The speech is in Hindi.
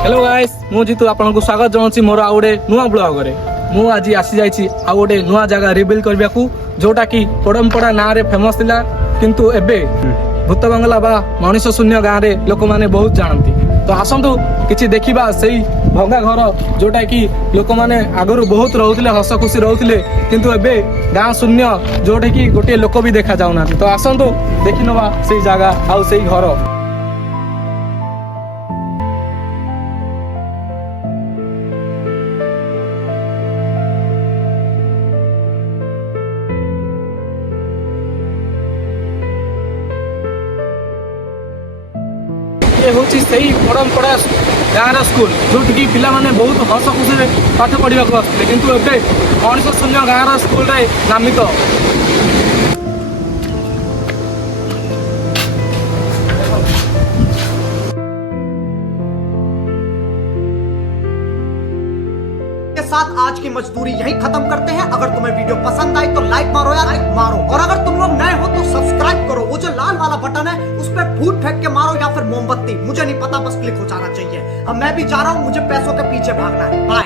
हेलो गाइस मु जीतू आपनको स्वागत जनाउछि मोर आ गोटे नुआ ब्लॉग रे मु आज आसी जाइछि आ गोटे नुआ जगह रिवील करबाकू जोटा कि पड़मपड़ा ना रे फेमस थिला किंतु एबे भूत बंगला बा मनीष शून्य गाँव रे लोक माने बहुत जानती। तो आसंतु किछि देखिबा सेही भंगा घर जोटा कि लोक माने आगरु बहुत रहउथिले हस खुशी रहउथिले किंतु एबे गाँ शून्य जोटा कि गोटे लोक भी देखा जाउना। तो आसंतु देखिनबा सेही जगह आ सेही घर। ये हूँ सही पड़मपड़ा गाँव स्कूल जोटि कि पिला माने बहुत हस खुशी पाठ पढ़ा आसते किंतु एबे मनीष शून्य गाँव स्कूल रे नामित। के साथ आज की मजदूरी यही खत्म करते हैं। अगर तुम्हें वीडियो पसंद आई तो लाइक मारो या लाइक मारो, और अगर तुम लोग नए हो तो सब्सक्राइब करो। वो जो लाल वाला बटन है उस पर फूट फेंक के मारो या फिर मोमबत्ती, मुझे नहीं पता, बस क्लिक हो जाना चाहिए। अब मैं भी जा रहा हूँ, मुझे पैसों के पीछे भागना है। बाय।